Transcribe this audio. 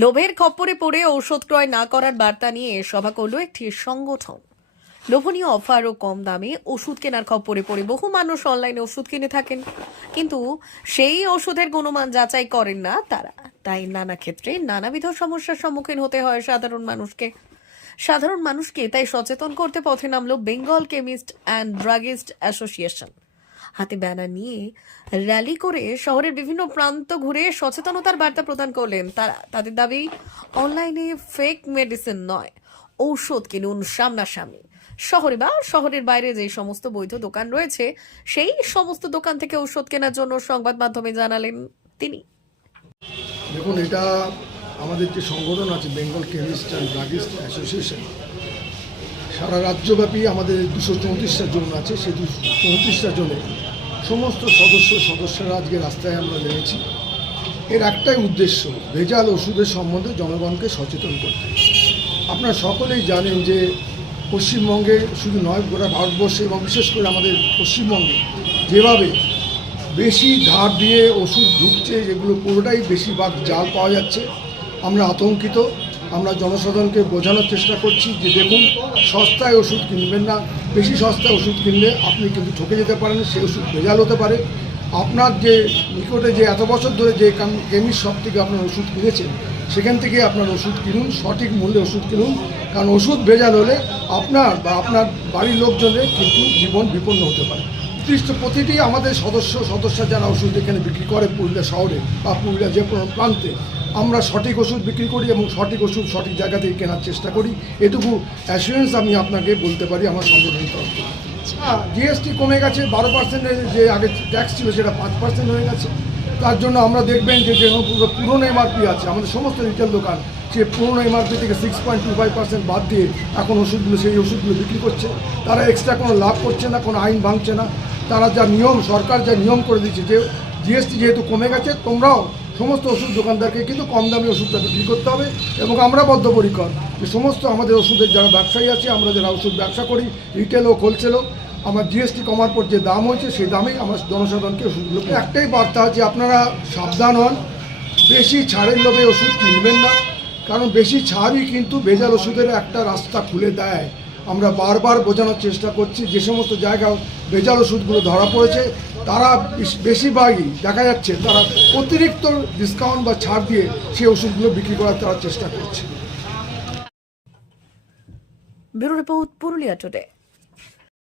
লোভের খপ্পরে পড়ে ঔষধ ক্রয় না করার বার্তা নিয়ে সভা করল একটি সংগঠন। লোভনীয় অফার ও কম দামে ওষুধ কেনার খপ্পরে পড়ে বহু মানুষ অনলাইনে ওষুধ কিনে থাকেন। কিন্তু সেই ওষুধের গুণমান যাচাই করেন না তারা। তাই নানা ক্ষেত্রে নানাবিধ সমস্যার সম্মুখীন হতে হয় সাধারণ মানুষকে। সাধারণ মানুষকে তাই সচেতন করতে পথে নামলো Bengal chemist and druggist association. হাতে ব্যানার নিয়ে র্যালি করে শহরের বিভিন্ন প্রান্ত ঘুরে সচেতনতার বার্তা প্রদান করলেন। তারা, তাদের দাবি, অনলাইনে ফেক মেডিসিন নয়, ঔষধ কিনুন সামনাসামনি। শহরে বা শহরের বাইরে যে সমস্ত বৈধ দোকান রয়েছে, সেই সমস্ত দোকান থেকে ঔষধ কেনার জন্য সংবাদ মাধ্যমে জানালেন তিনি। দেখুন, এটা আমাদের যে সংগঠন আছে Bengal chemist and druggist association সারা রাজ্যব্যাপী আমাদের দুশো চৌত্রিশটা জোন আছে, সেই দুশো চৌত্রিশটা জোনে সমস্ত সদস্য সদস্যরা আজকে রাস্তায় আমরা নেমেছি। এর একটাই উদ্দেশ্য, ভেজাল ওষুধের সম্বন্ধে জনগণকে সচেতন করতে। আপনারা সকলেই জানেন যে পশ্চিমবঙ্গে শুধু নয়, গোটা ভারতবর্ষে এবং বিশেষ করে আমাদের পশ্চিমবঙ্গে যেভাবে বেশি ধার দিয়ে ওষুধ ঢুকছে, যেগুলো পুরোটাই বেশিরভাগ জাল পাওয়া যাচ্ছে, আমরা আতঙ্কিত। আমরা জনসাধারণকে বোঝানোর চেষ্টা করছি যে দেখুন, সস্তায় ওষুধ কিনবেন না। বেশি সস্তায় ওষুধ কিনলে আপনি কিন্তু ঠকে যেতে পারেন, সেই ওষুধ ভেজাল হতে পারে। আপনার যে নিকটে যে এত বছর ধরে যে কেমিস্ট শপ থেকে আপনার ওষুধ কিনেছেন, সেখান থেকে আপনার ওষুধ কিনুন, সঠিক মূল্যে ওষুধ কিনুন। কারণ ওষুধ ভেজাল হলে আপনার বা আপনার বাড়ির লোকজনের কিন্তু জীবন বিপন্ন হতে পারে। নির্দিষ্ট প্রতিটি আমাদের সদস্য সদস্য যারা ওষুধ এখানে বিক্রি করে পুরুলিয়া শহরে বা পুরুলিয়া যে কোনো প্রান্তে আমরা সঠিক ওষুধ বিক্রি করি এবং সঠিক ওষুধ সঠিক জায়গা থেকে কেনার চেষ্টা করি। এটুকু অ্যাসুরেন্স আমি আপনাকে বলতে পারি, আমার সংগঠনের তরফ থেকে। হ্যাঁ জিএসটি কমে গেছে বারো পার্সেন্টের যে আগে ট্যাক্স ছিল সেটা পাঁচ পার্সেন্ট হয়ে গেছে। তার জন্য আমরা দেখবেন যে যে পুরো পুরনো এমআরপি আছে, আমাদের সমস্ত রিটেল দোকান, সে পুরনো এমআরপি থেকে six point two five percent বাদ দিয়ে এখন ওষুধগুলো, সেই ওষুধগুলো বিক্রি করছে। তারা এক্সট্রা কোনো লাভ করছে না, কোনো আইন ভাঙছে না। তারা যা নিয়ম, সরকার যা নিয়ম করে দিচ্ছে যে জিএসটি যেহেতু কমে গেছে, তোমরাও সমস্ত ওষুধ দোকানদারকে কিন্তু কম দামে ওষুধটা বিক্রি করতে হবে এবং আমরা বদ্ধপরিকর। যে সমস্ত আমাদের ওষুধের যারা ব্যবসায়ী আছে আমরা যারা ওষুধ ব্যবসা করি রিটেল ও হোলসেলও আমার জিএসটি কমার পর যে দাম হয়েছে সেই দামেই আমার জনসাধারণকে ওষুধগুলো একটাই বার্তা আছে আপনারা সাবধান হন। বেশি ছাড়ের লোভে ওষুধ কিনবেন না কারণ বেশি ছাড়ই কিন্তু ভেজাল ওষুধের একটা রাস্তা খুলে দেয়। আমরা বারবার বোঝানোর চেষ্টা করছি, যে সমস্ত জায়গা বেজাল ওষুধগুলো ধরা পড়েছে, তারা বেশ- বেশিরভাগই দেখা যাচ্ছে তারা অতিরিক্ত ডিসকাউন্ট বা ছাড় দিয়ে সেই ওষুধগুলো বিক্রি করার তারা চেষ্টা করছে। Bureau report Purulia today.